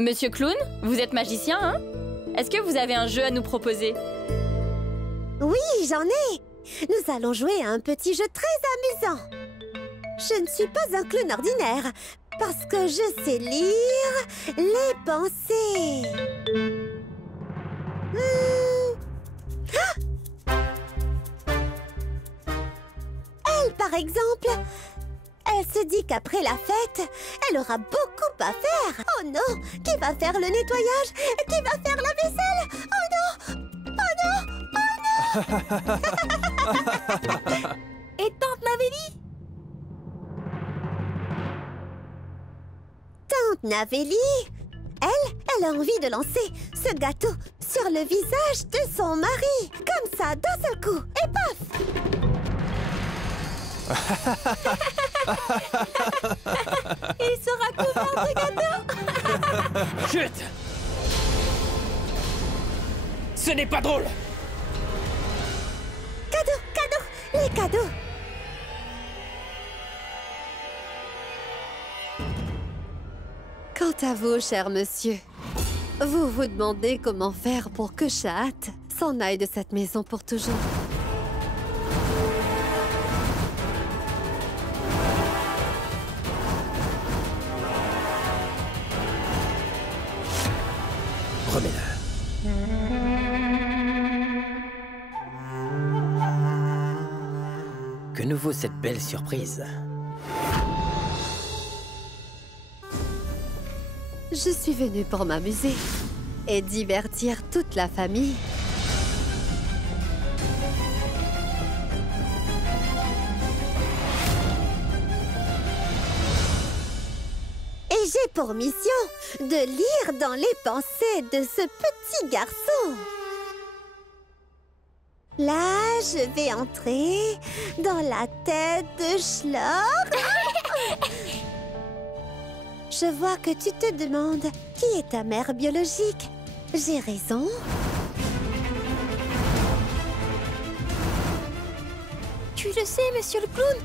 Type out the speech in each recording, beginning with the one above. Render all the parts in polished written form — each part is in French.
Monsieur Clown, vous êtes magicien, hein? Est-ce que vous avez un jeu à nous proposer? Oui, j'en ai! Nous allons jouer à un petit jeu très amusant. Je ne suis pas un clown ordinaire, parce que je sais lire les pensées. Elle, par exemple, elle se dit qu'après la fête, elle aura beaucoup à faire. Oh non! Qui va faire le nettoyage? Qui va faire la vaisselle? Oh non! Oh non! Oh non! Et tante Navélie? Tante Navélie, elle a envie de lancer ce gâteau sur le visage de son mari. Comme ça, d'un seul coup. Et paf! Il sera couvert de gâteau. Chut! Ce n'est pas drôle! Cadeaux, cadeaux, les cadeaux. Quant à vous, cher monsieur, vous vous demandez comment faire pour que Chahat s'en aille de cette maison pour toujours. Remets-le. Que nous vaut cette belle surprise? Je suis venue pour m'amuser et divertir toute la famille. Et j'ai pour mission de lire dans les pensées de ce petit garçon. Là, je vais entrer dans la tête de Schlor. Je vois que tu te demandes qui est ta mère biologique. J'ai raison. Tu le sais, monsieur le clown?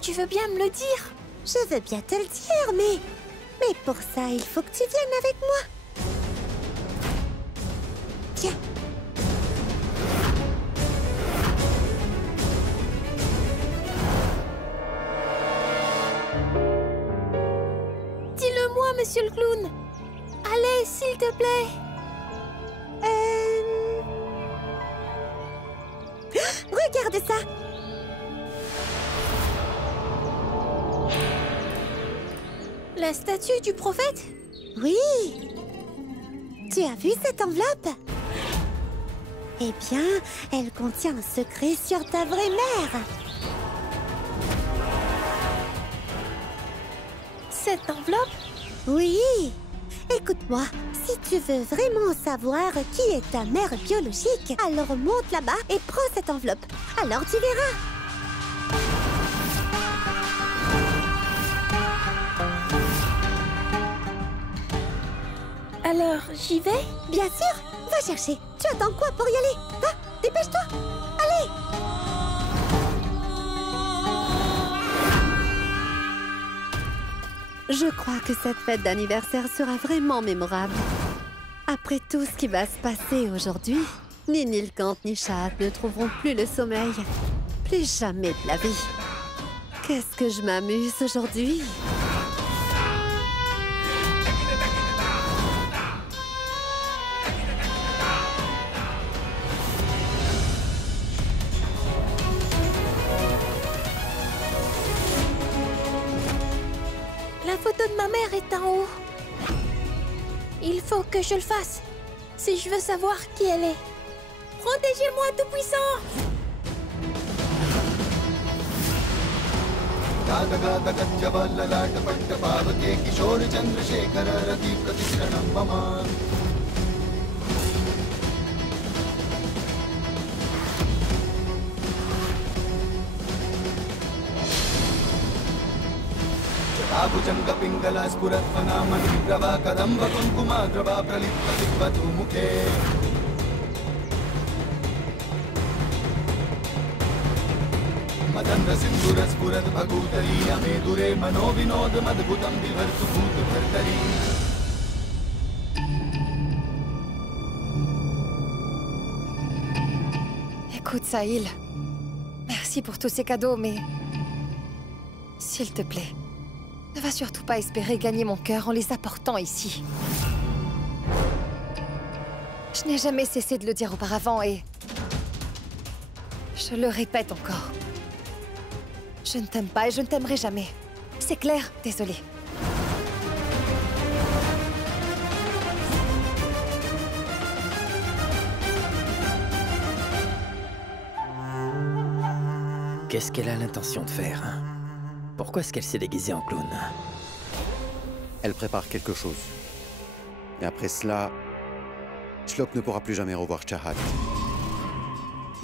Tu veux bien me le dire? Je veux bien te le dire, mais pour ça, il faut que tu viennes avec moi. Viens. Dis-le-moi, monsieur le clown. Allez, s'il te plaît. Regarde ça. La statue du prophète? Oui. Tu as vu cette enveloppe? Eh bien, elle contient un secret sur ta vraie mère. Cette enveloppe? Oui. Écoute-moi, si tu veux vraiment savoir qui est ta mère biologique, alors monte là-bas et prends cette enveloppe. Alors tu verras. Alors, j'y vais? Bien sûr. Va chercher. Tu attends quoi pour y aller? Va, dépêche-toi. Allez. Je crois que cette fête d'anniversaire sera vraiment mémorable. Après tout ce qui va se passer aujourd'hui, ni Nilkant ni Chahat ne trouveront plus le sommeil. Plus jamais de la vie. Qu'est-ce que je m'amuse aujourd'hui? La photo de ma mère est en haut. Il faut que je le fasse, si je veux savoir qui elle est. Protégez-moi, Tout-Puissant! Abujanga pingala spuratmana manigrava kadamba kunkuma grava pralipta digbatu mukhe Madandra sindura spurat bhagutali ame dure mano vinod madbhutam vivartu bhut bhartari Écoute, Sahil. Merci pour tous ces cadeaux, mais... S'il te plaît, ne va surtout pas espérer gagner mon cœur en les apportant ici. Je n'ai jamais cessé de le dire auparavant et... Je le répète encore. Je ne t'aime pas et je ne t'aimerai jamais. C'est clair? Désolée. Qu'est-ce qu'elle a l'intention de faire, hein? Pourquoi est-ce qu'elle s'est déguisée en clown? Elle prépare quelque chose. Et après cela, Shlok ne pourra plus jamais revoir Chahat.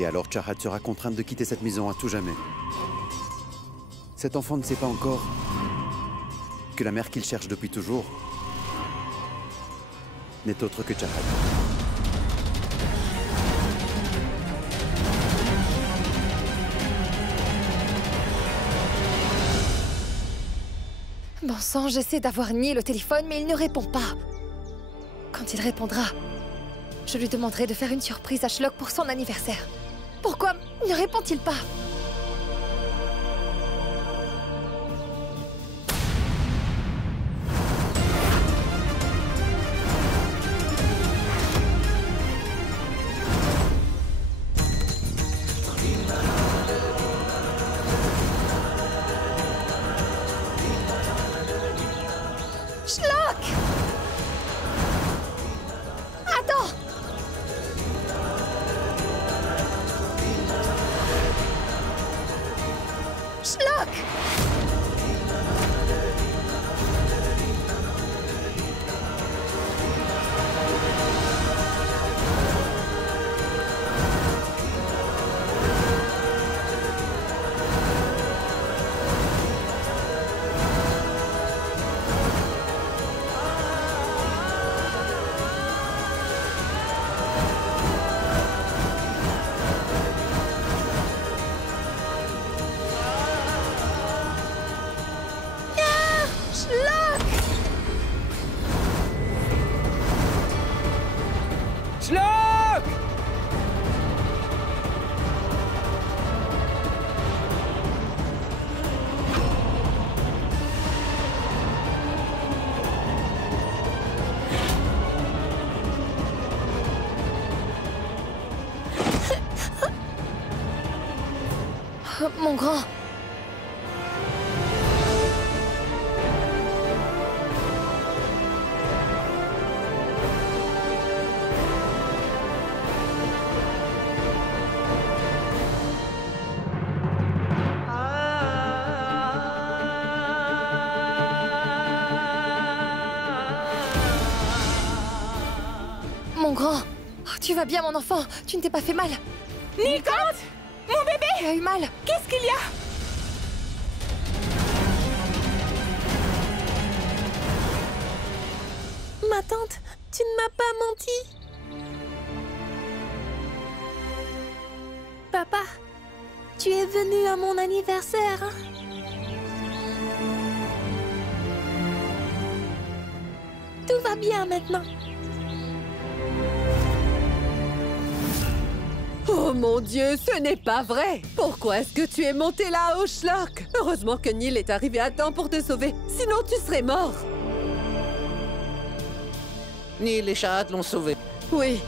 Et alors Chahat sera contrainte de quitter cette maison à tout jamais. Cet enfant ne sait pas encore que la mère qu'il cherche depuis toujours n'est autre que Chahat. Bon sang, j'essaie d'avoir Neil au téléphone, mais il ne répond pas. Quand il répondra, je lui demanderai de faire une surprise à Shlok pour son anniversaire. Pourquoi ne répond-il pas? Shlok! Attends! Shlok! Shlok! Mon grand... Mon grand... Oh, tu vas bien, mon enfant? Tu ne t'es pas fait mal? Nilkant! Mon bébé! Tu as eu mal? Qu'est-ce qu'il y a? Ma tante, tu ne m'as pas menti. Papa, tu es venu à mon anniversaire. Tout va bien maintenant. Oh mon Dieu, ce n'est pas vrai! Pourquoi est-ce que tu es monté là-haut, Shlok? Heureusement que Neil est arrivé à temps pour te sauver, sinon tu serais mort! Neil et Chahat l'ont sauvé. Oui.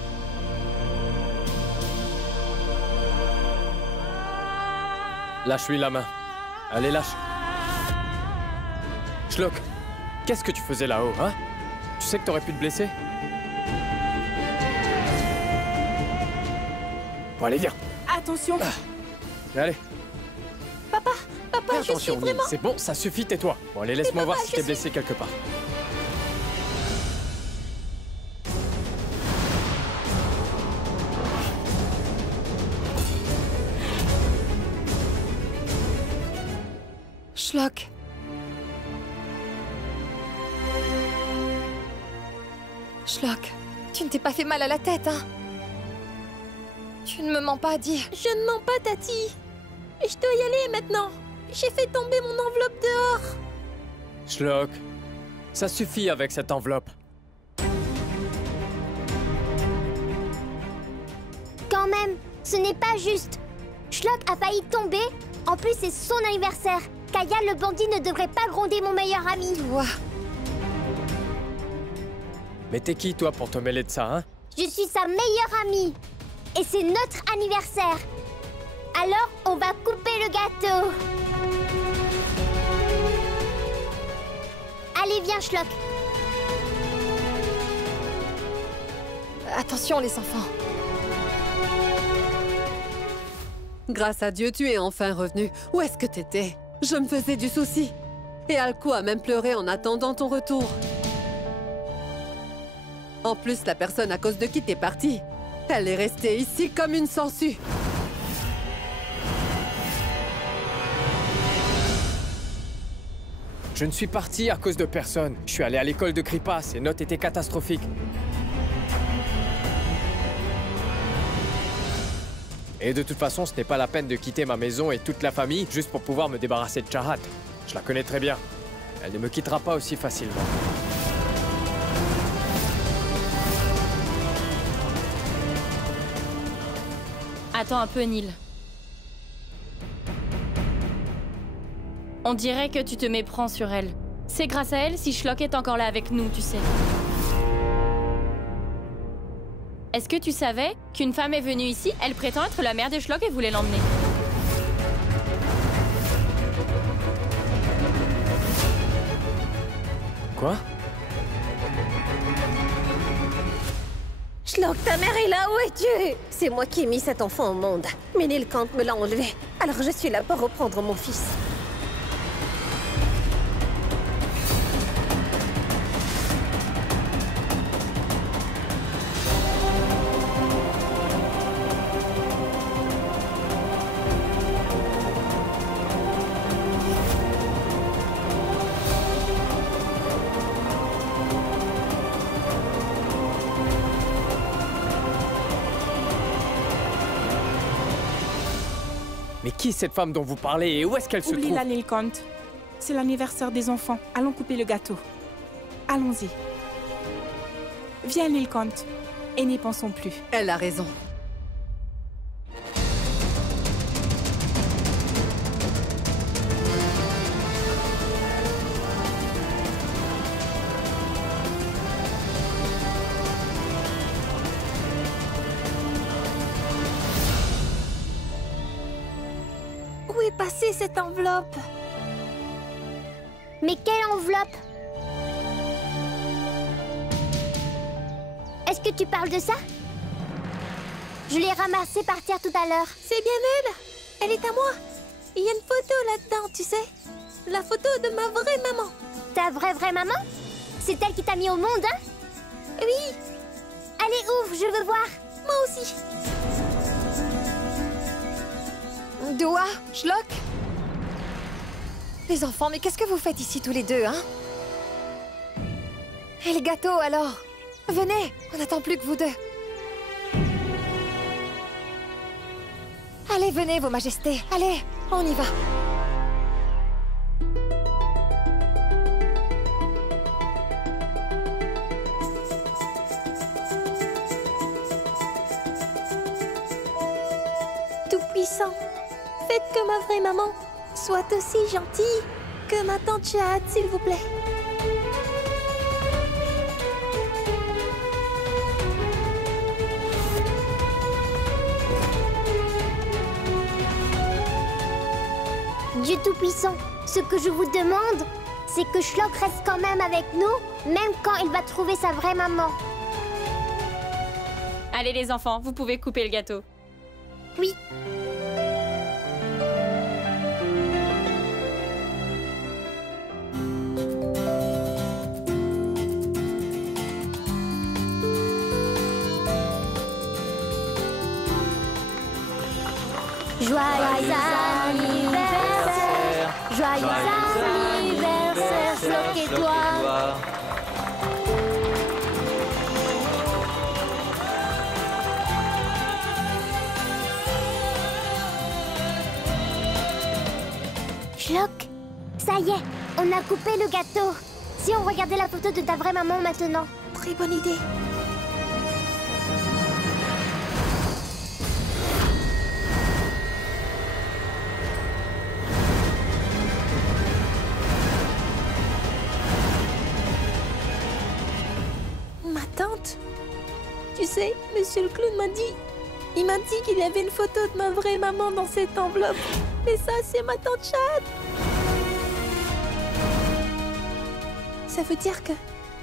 Lâche-lui la main. Allez, lâche. Shlok, qu'est-ce que tu faisais là-haut, hein? Tu sais que t'aurais pu te blesser? Bon, allez, viens. Attention! Allez, Papa, je suis Attention, Neil. vraiment... c'est bon, ça suffit, tais-toi. Bon, allez, laisse-moi voir si je t'es suis- blessé quelque part. Shlok. Shlok, tu ne t'es pas fait mal à la tête, hein? Tu ne me mens pas, dis. Je ne mens pas, Tati. Je dois y aller maintenant. J'ai fait tomber mon enveloppe dehors. Shlok, ça suffit avec cette enveloppe. Quand même, Ce n'est pas juste. Schlock a failli tomber. En plus, c'est son anniversaire. Kaya, le bandit, ne devrait pas gronder mon meilleur ami. Ouah. Mais t'es qui, toi, pour te mêler de ça, hein? Je suis sa meilleure amie. Et c'est notre anniversaire. Alors, on va couper le gâteau. Allez, viens, Schlock. Attention, les enfants. Grâce à Dieu, tu es enfin revenu. Où est-ce que t'étais? Je me faisais du souci. Et Alko a même pleuré en attendant ton retour. En plus, la personne à cause de qui t'es partie, elle est restée ici comme une sangsue. Je ne suis parti à cause de personne. Je suis allé à l'école de Kripa, ses notes étaient catastrophiques. Et de toute façon, ce n'est pas la peine de quitter ma maison et toute la famille juste pour pouvoir me débarrasser de Chahat. Je la connais très bien. Elle ne me quittera pas aussi facilement. Attends un peu, Neil. On dirait que tu te méprends sur elle. C'est grâce à elle si Schlock est encore là avec nous, tu sais. Est-ce que tu savais qu'une femme est venue ici? Elle prétend être la mère de Schlock et voulait l'emmener. Quoi? Schlock, ta mère est là, où es-tu? C'est moi qui ai mis cet enfant au monde. Mais Nilkant me l'a enlevé. Alors je suis là pour reprendre mon fils. Mais qui est cette femme dont vous parlez et où est-ce qu'elle se trouve? Oublie-la, Nilkant. C'est l'anniversaire des enfants. Allons couper le gâteau. Allons-y. Viens, Nilkant. Et n'y pensons plus. Elle a raison. Où est passée cette enveloppe? Mais quelle enveloppe? Est-ce que tu parles de ça? Je l'ai ramassée par terre tout à l'heure. C'est bien elle. Elle est à moi. Il y a une photo là-dedans, tu sais. La photo de ma vraie maman. Ta vraie maman? C'est elle qui t'a mis au monde, hein? Oui. Allez, ouvre, je veux voir. Moi aussi. Doua, Schlock? Les enfants, mais qu'est-ce que vous faites ici tous les deux, hein? Et le gâteau, alors? Venez, on n'attend plus que vous deux. Allez, venez, vos majestés. Allez, on y va. Tout-puissant, faites que ma vraie maman soit aussi gentille que ma tante Chahat, s'il vous plaît. Dieu Tout-Puissant, ce que je vous demande, c'est que Schlock reste quand même avec nous, même quand il va trouver sa vraie maman. Allez les enfants, vous pouvez couper le gâteau. Oui. Joyeux anniversaire, joyeux anniversaire, Schlock et toi. Schlock, ça y est, on a coupé le gâteau. Si on regardait la photo de ta vraie maman maintenant. Très bonne idée. tante. Tu sais, monsieur le clown m'a dit... Il m'a dit qu'il y avait une photo de ma vraie maman dans cette enveloppe. Mais ça, c'est ma tante Chad. Ça veut dire que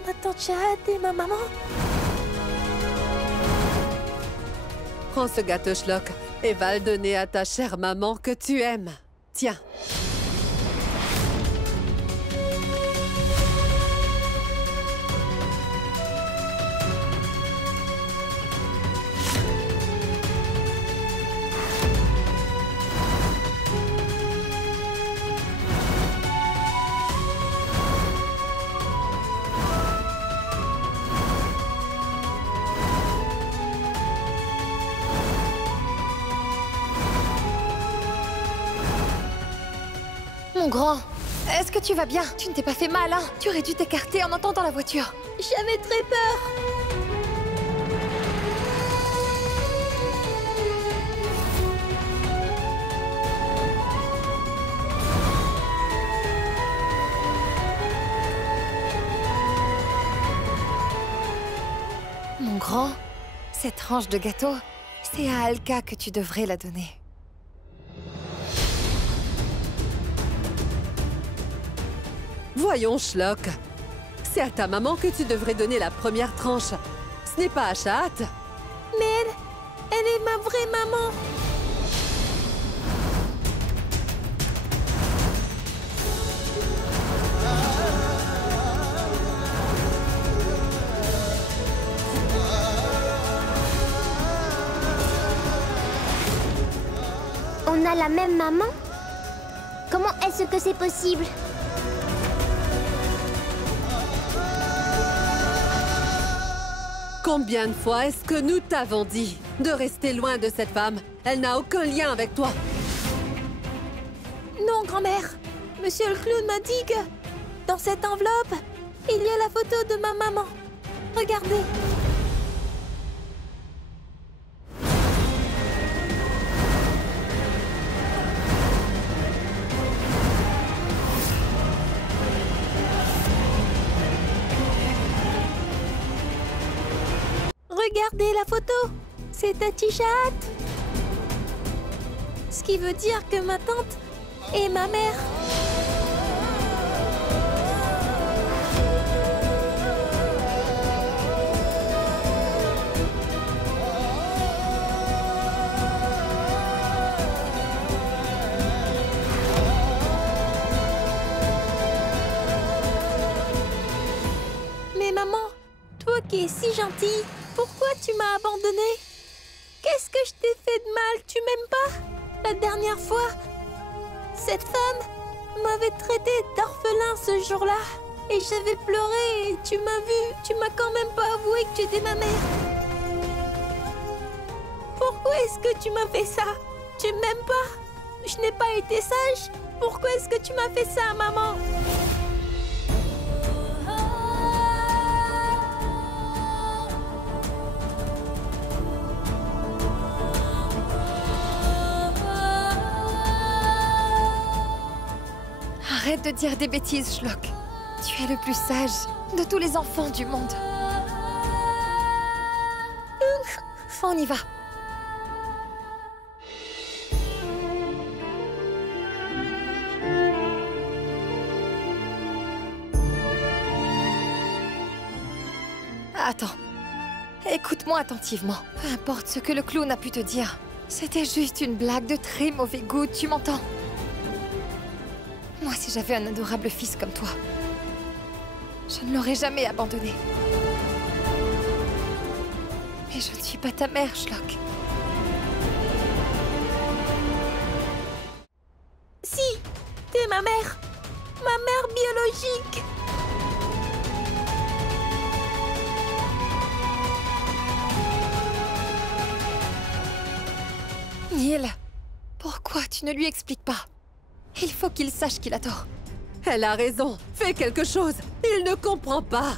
ma tante Chad est ma maman? Prends ce gâteau Schlock et va le donner à ta chère maman que tu aimes. Tiens. Mon grand, est-ce que tu vas bien? Tu ne t'es pas fait mal, hein? Tu aurais dû t'écarter en entendant la voiture. J'avais très peur. Mon grand, cette tranche de gâteau, c'est à Alka que tu devrais la donner. Voyons, Schlock. C'est à ta maman que tu devrais donner la première tranche. Ce n'est pas à Chahat. Mais elle est ma vraie maman. On a la même maman? Comment est-ce que c'est possible? Combien de fois est-ce que nous t'avons dit de rester loin de cette femme? Elle n'a aucun lien avec toi. Non, grand-mère. Monsieur le clown m'a dit que dans cette enveloppe, il y a la photo de ma maman. Regardez. Regardez la photo. C'est Tati Chahat. Ce qui veut dire que ma tante est ma mère. Mais maman, toi qui es si gentille, pourquoi tu m'as abandonnée? Qu'est-ce que je t'ai fait de mal? Tu m'aimes pas? La dernière fois, cette femme m'avait traité d'orphelin ce jour-là. Et j'avais pleuré et tu m'as vu. Tu m'as quand même pas avoué que tu étais ma mère. Pourquoi est-ce que tu m'as fait ça? Tu m'aimes pas? Je n'ai pas été sage? Pourquoi est-ce que tu m'as fait ça, maman? Arrête de dire des bêtises, Schlock. Tu es le plus sage de tous les enfants du monde. On y va. Attends. Écoute-moi attentivement. Peu importe ce que le clown a pu te dire. C'était juste une blague de très mauvais goût, tu m'entends? Moi, si j'avais un adorable fils comme toi, je ne l'aurais jamais abandonné. Mais je ne suis pas ta mère, Schlock. Si, t'es ma mère. Ma mère biologique. Neil, pourquoi tu ne lui expliques pas? Il faut qu'il sache qu'il a tort. Elle a raison. Fais quelque chose. Il ne comprend pas.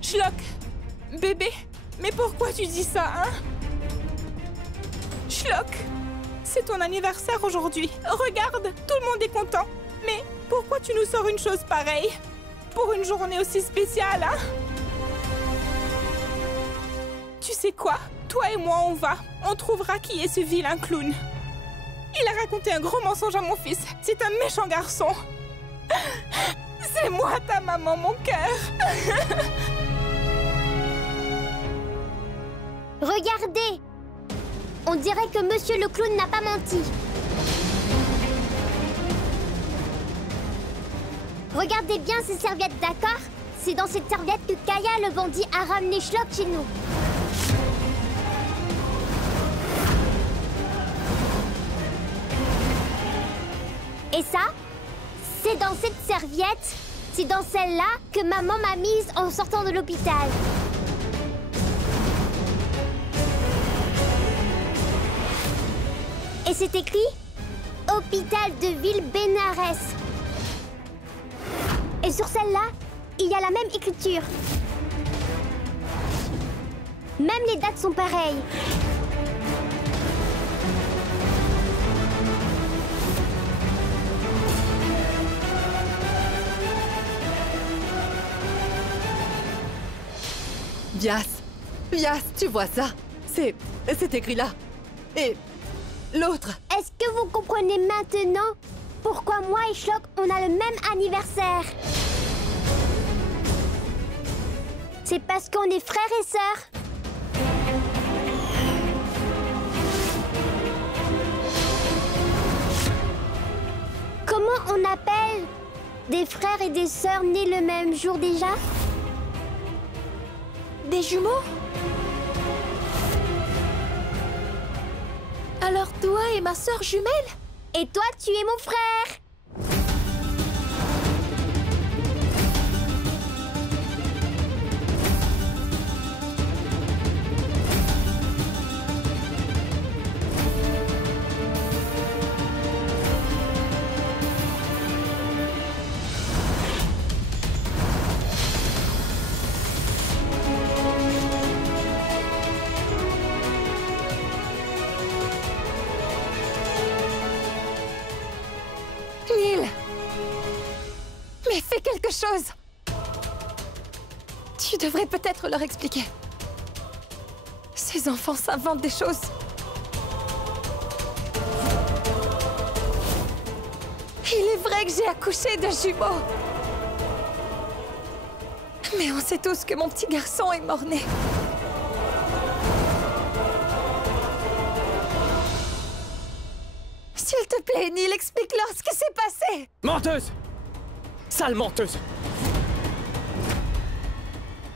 Schlock, bébé, mais pourquoi tu dis ça, hein? Schlock, c'est ton anniversaire aujourd'hui. Regarde, tout le monde est content. Mais pourquoi tu nous sors une chose pareille? Pour une journée aussi spéciale, hein? tu sais quoi? Toi et moi, on va. On trouvera qui est ce vilain clown. Il a raconté un gros mensonge à mon fils. C'est un méchant garçon. C'est moi, ta maman, mon cœur. Regardez! On dirait que Monsieur le Clown n'a pas menti. Regardez bien ces serviettes, d'accord? C'est dans cette serviette que Kaya, le bandit, a ramené Schlock chez nous. Et ça, c'est dans cette serviette, c'est dans celle-là que maman m'a mise en sortant de l'hôpital. Et c'est écrit « Hôpital de ville Bénarès ». Et sur celle-là, il y a la même écriture. Même les dates sont pareilles. Vias, tu vois ça? C'est écrit là. Et l'autre. Est-ce que vous comprenez maintenant pourquoi moi et Schlock, on a le même anniversaire? C'est parce qu'on est frères et sœurs. Comment on appelle des frères et des sœurs nés le même jour déjà? Des jumeaux? Alors toi et ma sœur jumelle? Et toi, tu es mon frère! Mais fais quelque chose! Tu devrais peut-être leur expliquer. Ces enfants s'inventent des choses. Il est vrai que j'ai accouché de jumeaux. Mais on sait tous que mon petit garçon est mort-né. S'il te plaît, Neil, explique-leur ce qui s'est passé! Menteuse! Sale menteuse!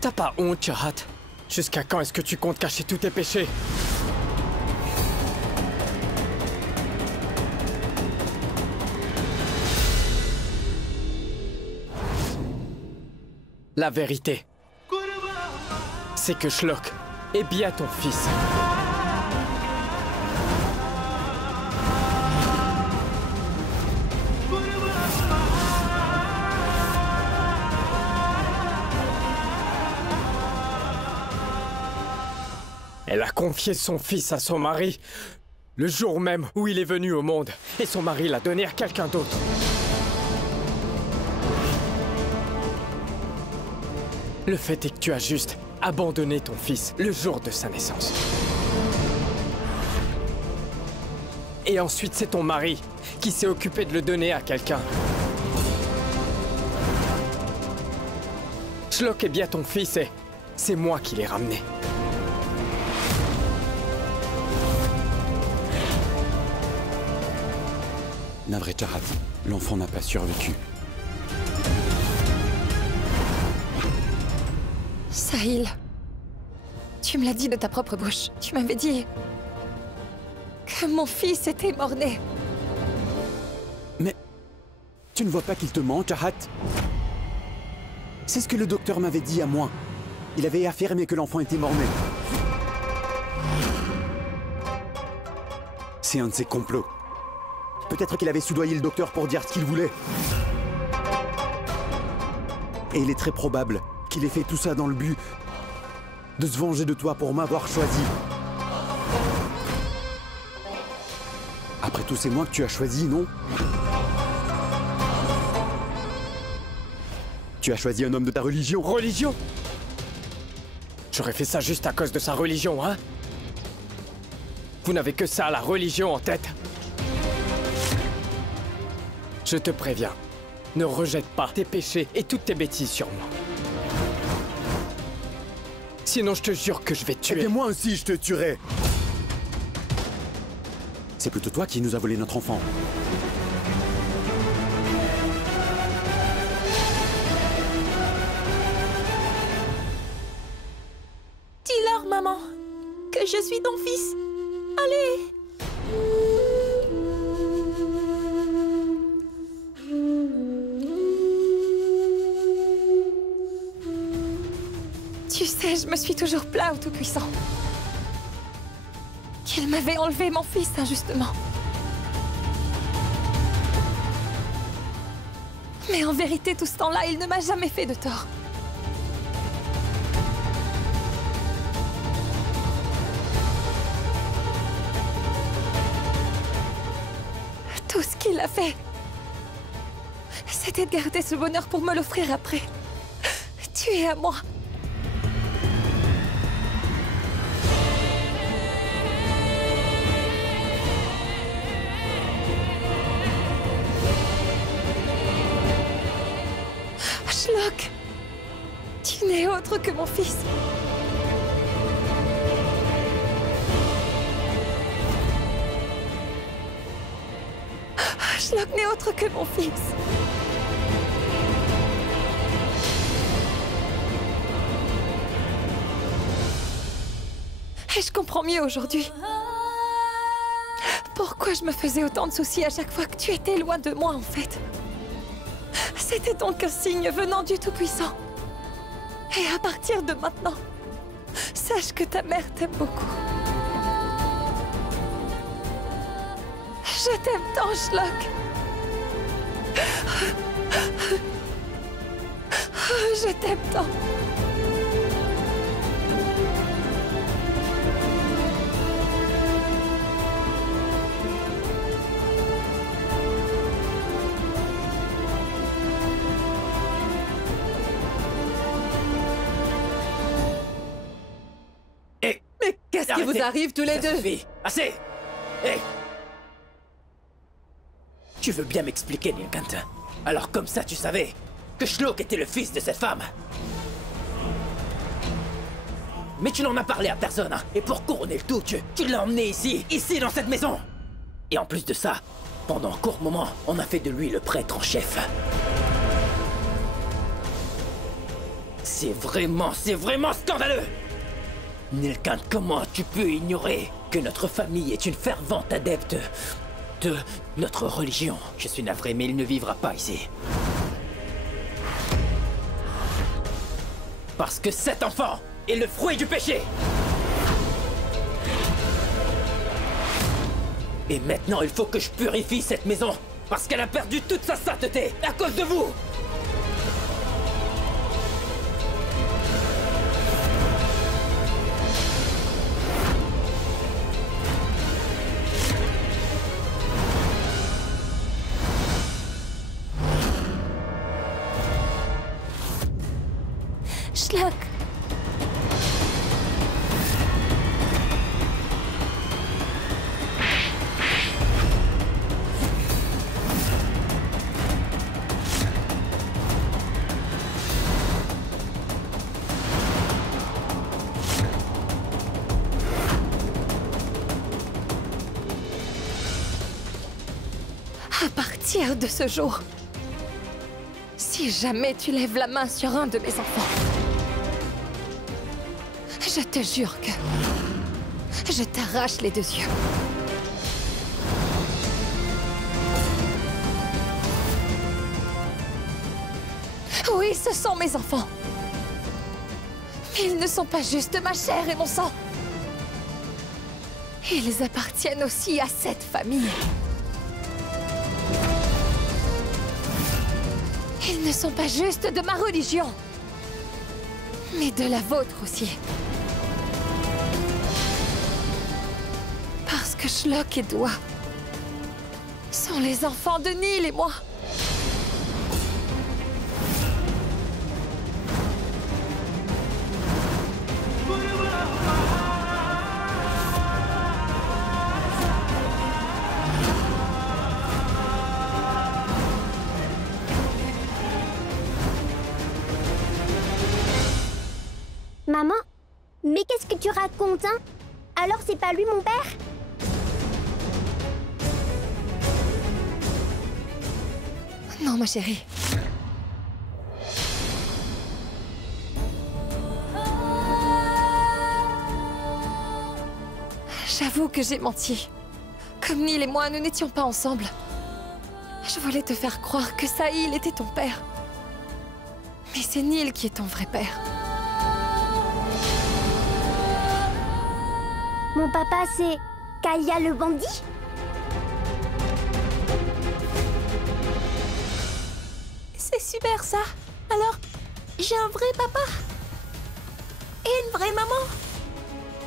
T'as pas honte, Chahat? Jusqu'à quand est-ce que tu comptes cacher tous tes péchés? La vérité, c'est que Schlock est bien ton fils. Elle a confié son fils à son mari le jour même où il est venu au monde. Et son mari l'a donné à quelqu'un d'autre. Le fait est que tu as juste abandonné ton fils le jour de sa naissance. Et ensuite, c'est ton mari qui s'est occupé de le donner à quelqu'un. Schlock est bien ton fils et c'est moi qui l'ai ramené. Navré Chahat, l'enfant n'a pas survécu. Sahil, tu me l'as dit de ta propre bouche. Tu m'avais dit que mon fils était mort-né. Mais tu ne vois pas qu'il te ment, Chahat? C'est ce que le docteur m'avait dit à moi. Il avait affirmé que l'enfant était mort-né. C'est un de ses complots. Peut-être qu'il avait soudoyé le docteur pour dire ce qu'il voulait. Et il est très probable qu'il ait fait tout ça dans le but de se venger de toi pour m'avoir choisi. Après tout, c'est moi que tu as choisi, non? Tu as choisi un homme de ta religion. Religion? J'aurais fait ça juste à cause de sa religion, hein? Vous n'avez que ça, la religion, en tête. Je te préviens, ne rejette pas tes péchés et toutes tes bêtises sur moi. Sinon, je te jure que je vais te tuer. Et moi aussi, je te tuerai. C'est plutôt toi qui nous as volé notre enfant. Dis-leur, maman, que je suis ton fils. Allez! Tu sais, je me suis toujours plaint au Tout-Puissant qu'il m'avait enlevé mon fils injustement. Mais en vérité, tout ce temps-là, il ne m'a jamais fait de tort. Tout ce qu'il a fait, c'était de garder ce bonheur pour me l'offrir après. Tu es à moi. Schlock, tu n'es autre que mon fils. Schlock n'est autre que mon fils. Et je comprends mieux aujourd'hui. Pourquoi je me faisais autant de soucis à chaque fois que tu étais loin de moi, en fait. C'était donc un signe venant du Tout-Puissant. Et à partir de maintenant, sache que ta mère t'aime beaucoup. Je t'aime tant, Schlock. Je t'aime tant. Mais qu'est-ce qui vous arrive tous les deux? Assez! Hé! Tu veux bien m'expliquer, Nilkant? Alors comme ça, tu savais que Schlock était le fils de cette femme? Mais tu n'en as parlé à personne, hein? Et pour couronner le tout, tu l'as emmené ici dans cette maison! Et en plus de ça, pendant un court moment, on a fait de lui le prêtre en chef. C'est vraiment scandaleux! Nilkant, comment tu peux ignorer que notre famille est une fervente adepte de notre religion? Je suis navré, mais il ne vivra pas ici. Parce que cet enfant est le fruit du péché. Et maintenant, il faut que je purifie cette maison, parce qu'elle a perdu toute sa sainteté à cause de vous. Schlock. À partir de ce jour, si jamais tu lèves la main sur un de mes enfants, je te jure que je t'arrache les deux yeux. Oui, ce sont mes enfants. Mais ils ne sont pas juste ma chair et mon sang. Ils appartiennent aussi à cette famille. Ils ne sont pas juste de ma religion, mais de la vôtre aussi. Parce que Schlock et Doua sont les enfants de Nil et moi. Maman, mais qu'est-ce que tu racontes, hein? Alors c'est pas lui mon père? Non, ma chérie. J'avoue que j'ai menti. Comme Neil et moi, nous n'étions pas ensemble. Je voulais te faire croire que Sahil était ton père. Mais c'est Neil qui est ton vrai père. Mon papa, c'est Kalia le bandit? C'est super ça. Alors, j'ai un vrai papa. Et une vraie maman.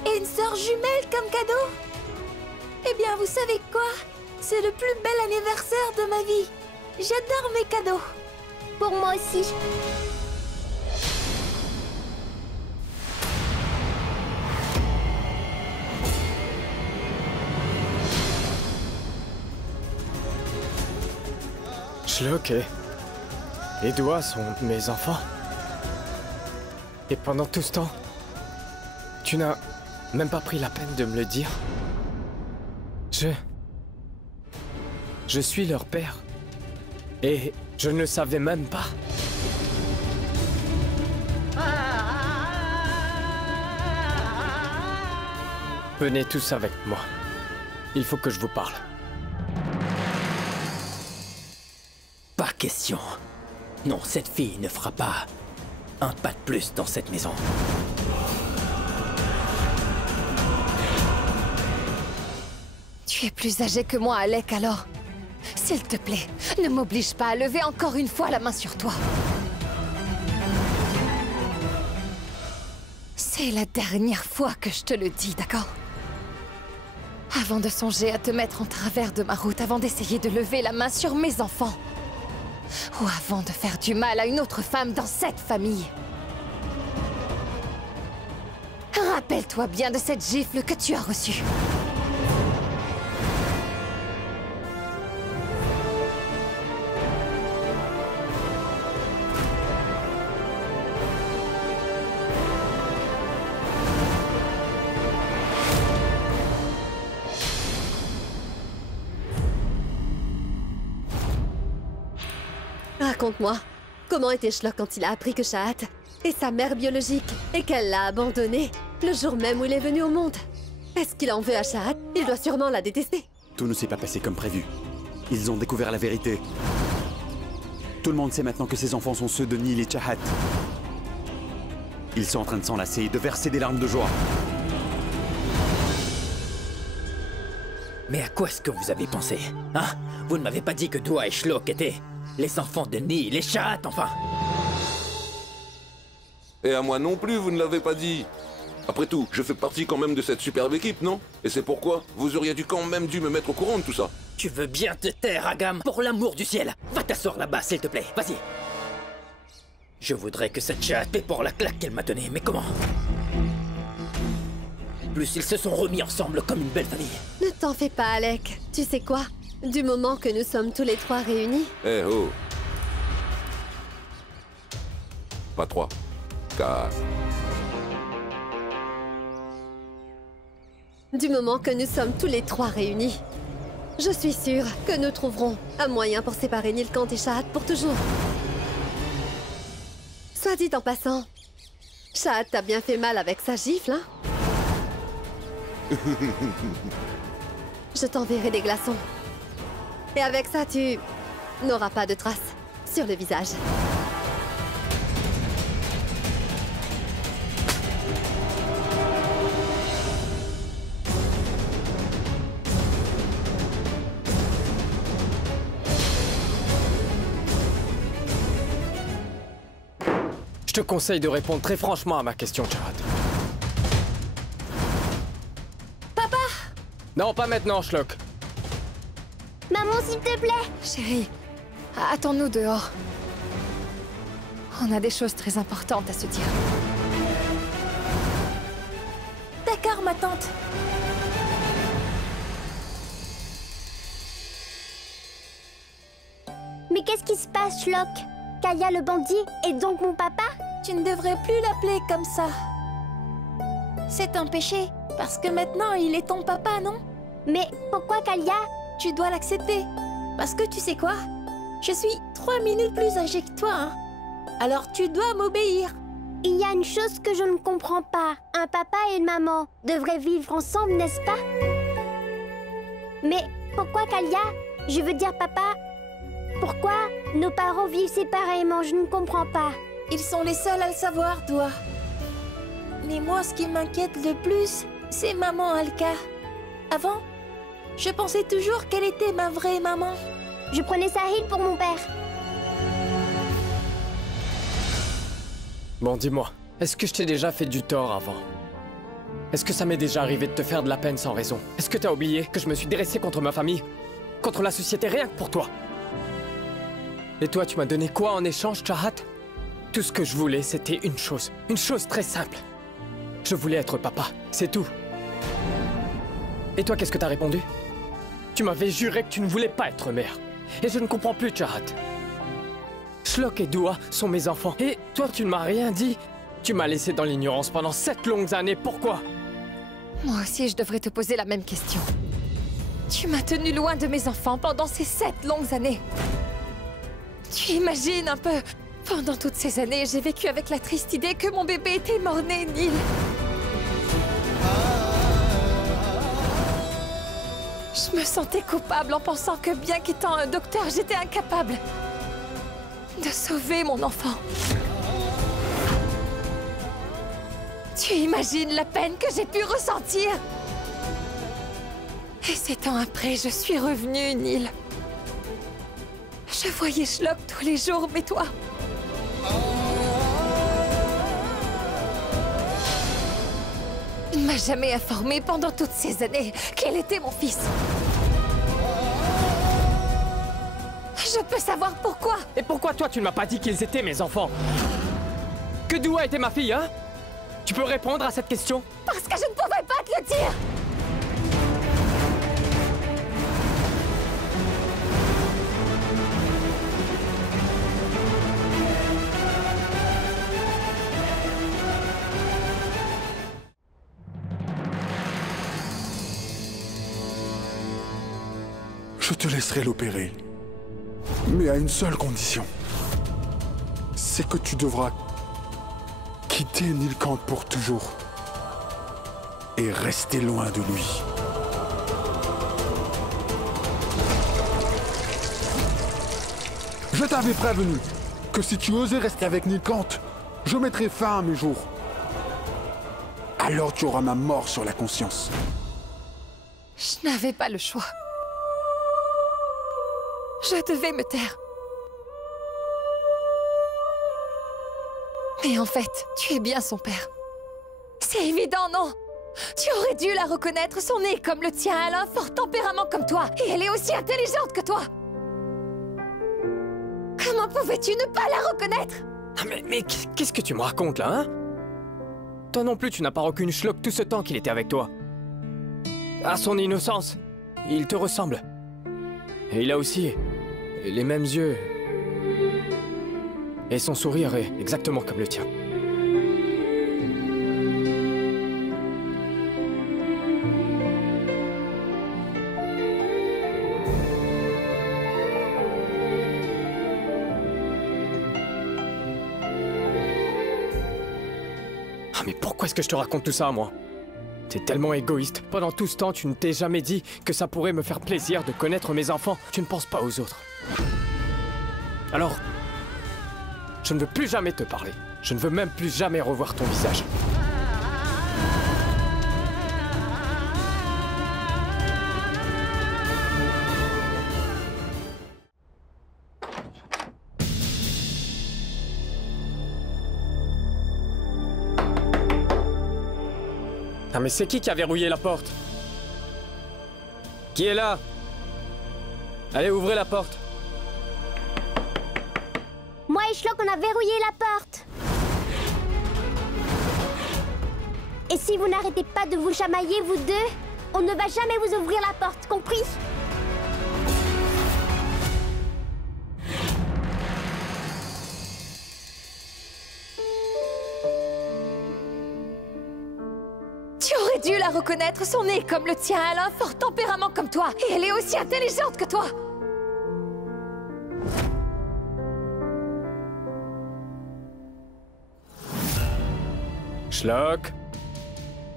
Et une sœur jumelle comme cadeau. Eh bien, vous savez quoi? C'est le plus bel anniversaire de ma vie. J'adore mes cadeaux. Pour moi aussi. Shlok et Dua sont mes enfants. Et pendant tout ce temps, tu n'as même pas pris la peine de me le dire. Je suis leur père. Et je ne le savais même pas. Venez tous avec moi. Il faut que je vous parle. Pas question. Non, cette fille ne fera pas un pas de plus dans cette maison. Tu es plus âgé que moi, Alec, alors. S'il te plaît, ne m'oblige pas à lever encore une fois la main sur toi. C'est la dernière fois que je te le dis, d'accord? Avant de songer à te mettre en travers de ma route, avant d'essayer de lever la main sur mes enfants. Ou avant de faire du mal à une autre femme dans cette famille. Rappelle-toi bien de cette gifle que tu as reçue. Raconte-moi, comment était Shlok quand il a appris que Shahat est sa mère biologique et qu'elle l'a abandonné le jour même où il est venu au monde? Est-ce qu'il en veut à Shahat? Il doit sûrement la détester. Tout ne s'est pas passé comme prévu. Ils ont découvert la vérité. Tout le monde sait maintenant que ces enfants sont ceux de Neil et Chahat. Ils sont en train de s'enlacer et de verser des larmes de joie. Mais à quoi est-ce que vous avez pensé? Hein? Vous ne m'avez pas dit que Dua et Shlok étaient les enfants de Neil, les Chahat, enfin! Et à moi non plus, vous ne l'avez pas dit. Après tout, je fais partie quand même de cette superbe équipe, non? Et c'est pourquoi vous auriez quand même dû me mettre au courant de tout ça. Tu veux bien te taire, Agam? Pour l'amour du ciel! Va t'asseoir là-bas, s'il te plaît, vas-y! Je voudrais que cette Chahat paie pour la claque qu'elle m'a donnée, mais comment? Plus ils se sont remis ensemble comme une belle famille. Ne t'en fais pas, Alec. Tu sais quoi? Du moment que nous sommes tous les trois réunis... Eh oh! Pas 3, 4... Du moment que nous sommes tous les trois réunis, je suis sûre que nous trouverons un moyen pour séparer Nilkant et Shahat pour toujours. Soit dit en passant, Shahat t'a bien fait mal avec sa gifle, hein? Je t'enverrai des glaçons. Et avec ça, tu n'auras pas de traces sur le visage. Je te conseille de répondre très franchement à ma question, Chahat. Papa! Non, pas maintenant, Shlok. Maman, s'il te plaît! Chérie, attends-nous dehors. On a des choses très importantes à se dire. D'accord, ma tante. Mais qu'est-ce qui se passe, Shlok? Kalia le bandit est donc mon papa? Tu ne devrais plus l'appeler comme ça. C'est un péché, parce que maintenant il est ton papa, non? Mais pourquoi Kalia? Tu dois l'accepter. Parce que tu sais quoi? Je suis 3 minutes plus âgée que toi, hein. Alors tu dois m'obéir. Il y a une chose que je ne comprends pas. Un papa et une maman devraient vivre ensemble, n'est-ce pas? Mais pourquoi Kalia? Je veux dire papa. Pourquoi nos parents vivent séparément? Je ne comprends pas. Ils sont les seuls à le savoir, toi. Mais moi, ce qui m'inquiète le plus, c'est maman Alka. Avant, je pensais toujours qu'elle était ma vraie maman. Je prenais Sahil pour mon père. Bon, dis-moi, est-ce que je t'ai déjà fait du tort avant? Est-ce que ça m'est déjà arrivé de te faire de la peine sans raison? Est-ce que t'as oublié que je me suis dressé contre ma famille? Contre la société, rien que pour toi? Et toi, tu m'as donné quoi en échange, Chahat? Tout ce que je voulais, c'était une chose très simple. Je voulais être papa, c'est tout. Et toi, qu'est-ce que t'as répondu? Tu m'avais juré que tu ne voulais pas être mère. Et je ne comprends plus, Chahat. Shlok et Dua sont mes enfants. Et toi, tu ne m'as rien dit. Tu m'as laissé dans l'ignorance pendant 7 longues années. Pourquoi? Moi aussi, je devrais te poser la même question. Tu m'as tenu loin de mes enfants pendant ces 7 longues années. Tu imagines un peu? Pendant toutes ces années, j'ai vécu avec la triste idée que mon bébé était mort-né, Nil. Je me sentais coupable en pensant que bien qu'étant un docteur, j'étais incapable de sauver mon enfant. Tu imagines la peine que j'ai pu ressentir? Et 7 ans après, je suis revenue, Nil. Je voyais Shlok tous les jours, mais toi... Il ne m'a jamais informé pendant toutes ces années quel était mon fils. Je peux savoir pourquoi. Et pourquoi toi, tu ne m'as pas dit qu'ils étaient mes enfants? Que Dua était ma fille, hein? Tu peux répondre à cette question? Parce que je ne pouvais pas te le dire. Je te laisserai l'opérer. Mais à une seule condition. C'est que tu devras quitter Nilkant pour toujours. Et rester loin de lui. Je t'avais prévenu que si tu osais rester avec Nilkant, je mettrai fin à mes jours. Alors tu auras ma mort sur la conscience. Je n'avais pas le choix. Je devais me taire. Mais en fait, tu es bien son père. C'est évident, non? Tu aurais dû la reconnaître, son nez comme le tien, elle a un fort tempérament comme toi, et elle est aussi intelligente que toi. Comment pouvais-tu ne pas la reconnaître? Ah mais qu'est-ce que tu me racontes là, hein? Toi non plus, tu n'as pas reconnu Shlok tout ce temps qu'il était avec toi. À son innocence, il te ressemble. Et il a aussi les mêmes yeux. Et son sourire est exactement comme le tien. Ah mais pourquoi est-ce que je te raconte tout ça, moi? T'es tellement égoïste. Pendant tout ce temps, tu ne t'es jamais dit que ça pourrait me faire plaisir de connaître mes enfants. Tu ne penses pas aux autres. Alors, je ne veux plus jamais te parler. Je ne veux même plus jamais revoir ton visage. Ah mais c'est qui a verrouillé la porte? Qui est là? Allez, ouvrez la porte. Moi et Shlok, on a verrouillé la porte. Et si vous n'arrêtez pas de vous chamailler, vous deux, on ne va jamais vous ouvrir la porte, compris? J'aurais dû la reconnaître, son nez comme le tien, elle a un fort tempérament comme toi, et elle est aussi intelligente que toi. Schlock.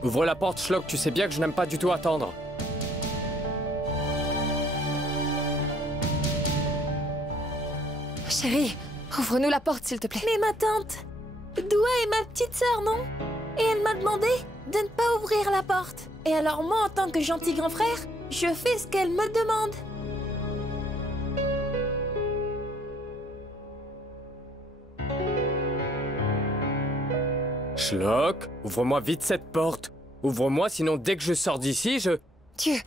Ouvre la porte, Schlock, tu sais bien que je n'aime pas du tout attendre. Chérie, ouvre-nous la porte, s'il te plaît. Mais ma tante, Doua est ma petite sœur, non? Et elle m'a demandé de ne pas ouvrir la porte. Et alors moi, en tant que gentil grand frère, je fais ce qu'elle me demande. Schlock, ouvre-moi vite cette porte. Ouvre-moi, sinon dès que je sors d'ici, je... Tu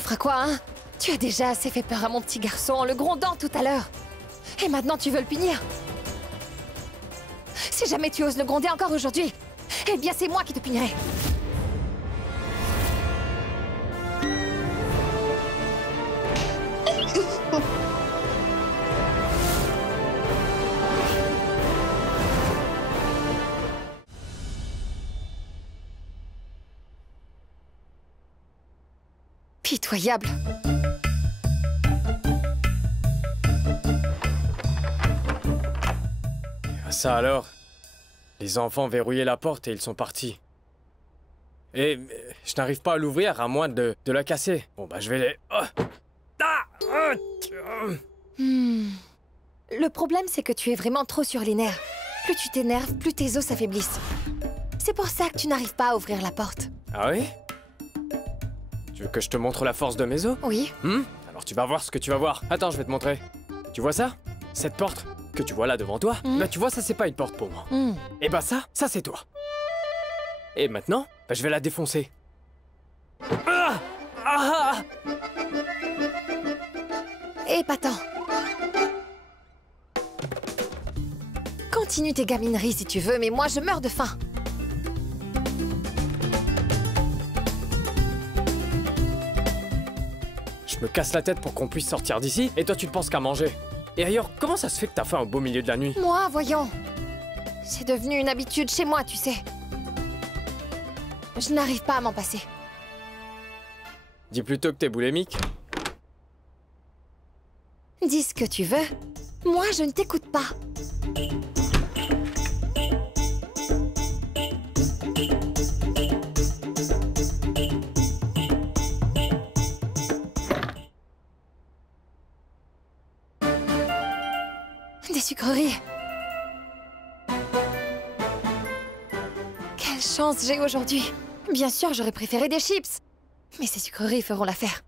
feras quoi, hein? Tu as déjà assez fait peur à mon petit garçon en le grondant tout à l'heure. Et maintenant tu veux le punir? Si jamais tu oses le gronder encore aujourd'hui, eh bien c'est moi qui te punirai. Pitoyable. Ça alors? Les enfants verrouillaient la porte et ils sont partis. Et je n'arrive pas à l'ouvrir à moins de la casser. Bon bah je vais les... Le problème c'est que tu es vraiment trop sur les nerfs. Plus tu t'énerves, plus tes os s'affaiblissent. C'est pour ça que tu n'arrives pas à ouvrir la porte. Ah oui? Tu veux que je te montre la force de mes os? Oui. Alors tu vas voir ce que tu vas voir. Attends, je vais te montrer. Tu vois ça? Cette porte que tu vois là devant toi? Bah tu vois, ça c'est pas une porte pour moi. Et bah ça c'est toi. Et maintenant, bah, je vais la défoncer. Épatant. Continue tes gamineries si tu veux, mais moi je meurs de faim. Je me casse la tête pour qu'on puisse sortir d'ici, et toi tu ne penses qu'à manger. Et ailleurs, comment ça se fait que t'as faim au beau milieu de la nuit? Moi, voyons. C'est devenu une habitude chez moi, tu sais. Je n'arrive pas à m'en passer. Dis plutôt que t'es boulémique. Dis ce que tu veux. Moi, je ne t'écoute pas. Des sucreries. Quelle chance j'ai aujourd'hui. Bien sûr, j'aurais préféré des chips. Mais ces sucreries feront l'affaire.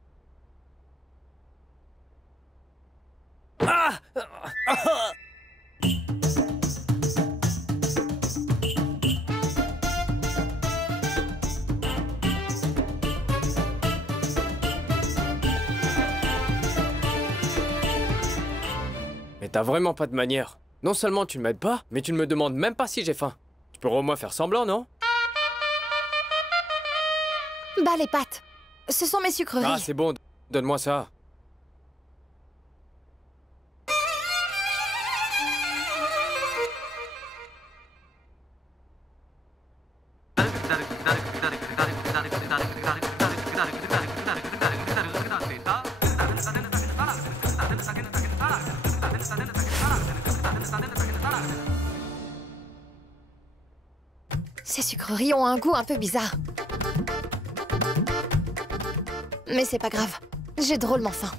Mais t'as vraiment pas de manière. Non seulement tu ne m'aides pas, mais tu ne me demandes même pas si j'ai faim. Tu peux au moins faire semblant, non? Bah les pâtes. Ce sont mes sucreries. Ah, c'est bon, donne-moi ça. Ces sucreries ont un goût un peu bizarre. Mais c'est pas grave. J'ai drôlement faim.